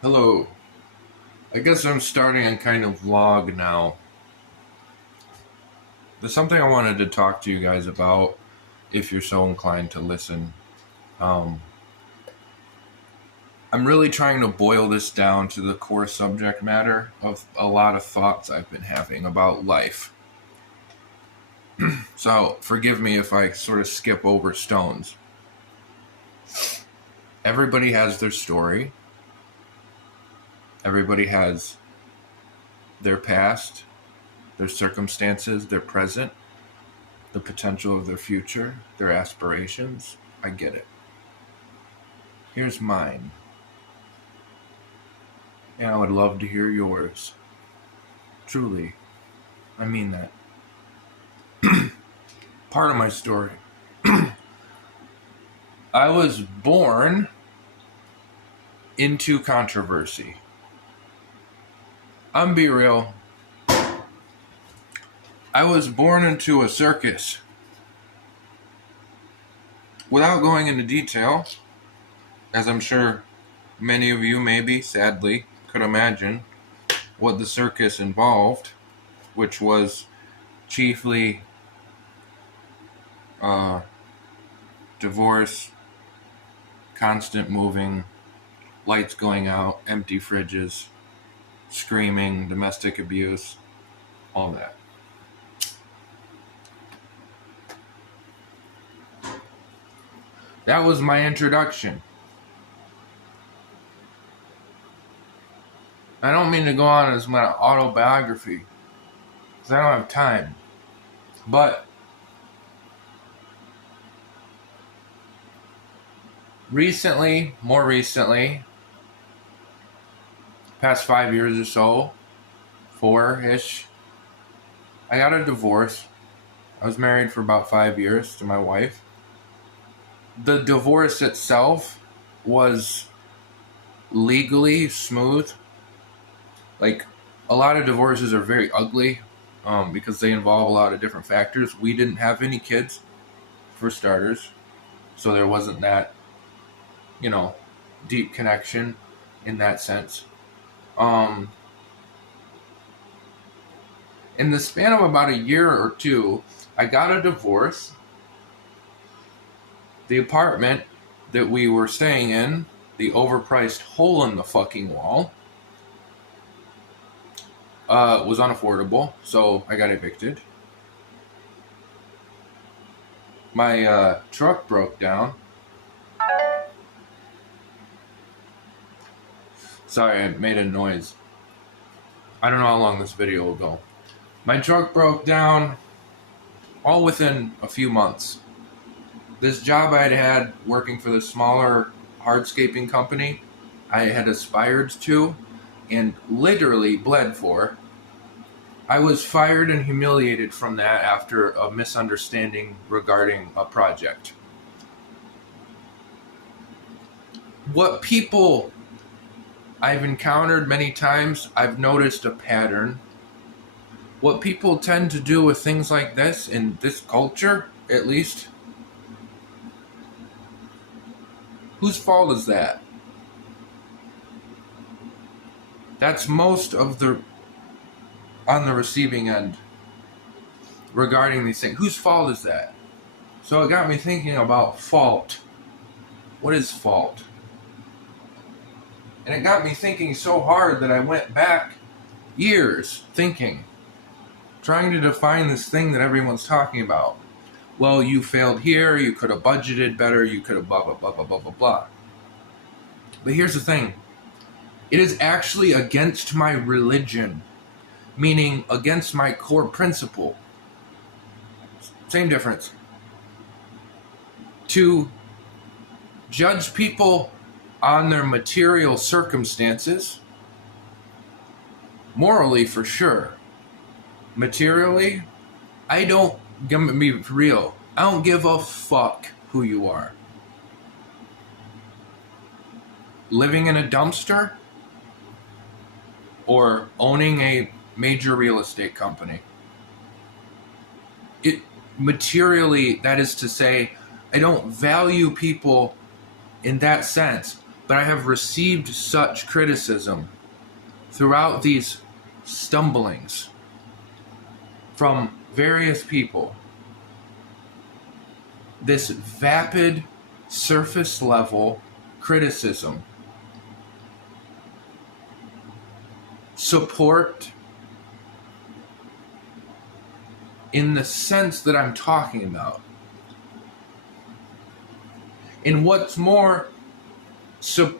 Hello. I guess I'm starting a kind of vlog now. There's something I wanted to talk to you guys about if you're so inclined to listen. Um, I'm really trying to boil this down to the core subject matter of a lot of thoughts I've been having about life. So forgive me if I sort of skip over stones. Everybody has their story. Everybody has their past, their circumstances, their present, the potential of their future, their aspirations. I get it. Here's mine. And I would love to hear yours. Truly. I mean that. Part of my story. I was born into controversy. I'm be real. I was born into a circus. Without going into detail, as I'm sure many of you maybe, sadly, could imagine what the circus involved, which was chiefly divorce, constant moving, lights going out, empty fridges, screaming, domestic abuse, all that. That was my introduction. I don't mean to go on as my autobiography, because I don't have time. But more recently, past 5 years or so, 4-ish, I got a divorce. I was married for about 5 years to my wife. The divorce itself was legally smooth. Like, a lot of divorces are very ugly because they involve a lot of different factors. We didn't have any kids, for starters, so there wasn't that, deep connection in that sense. In the span of about a year or two, I got a divorce. The apartment that we were staying in, the overpriced hole in the fucking wall, was unaffordable, so I got evicted. My truck broke down. Sorry, I made a noise. I don't know how long this video will go. My truck broke down all within a few months. This job I'd had working for the smaller hardscaping company I had aspired to and literally bled for, I was fired and humiliated from that after a misunderstanding regarding a project. What people I've encountered many times, I've noticed a pattern. What people tend to do with things like this, in this culture, at least, whose fault is that? That's most of on the receiving end regarding these things. Whose fault is that? So it got me thinking about fault. What is fault? And it got me thinking so hard that I went back years thinking, trying to define this thing that everyone's talking about. Well, you failed here, you could have budgeted better, you could have blah, blah, blah, blah, blah, blah, blah. But here's the thing. It is actually against my religion, meaning against my core principle. Same difference. To judge people on their material circumstances, morally for sure. Materially, I don't, gonna be real, I don't give a fuck who you are. Living in a dumpster or owning a major real estate company. It materially, that is to say, I don't value people in that sense. But I have received such criticism throughout these stumblings from various people. This vapid, surface level criticism. Support in the sense that I'm talking about. And what's more, support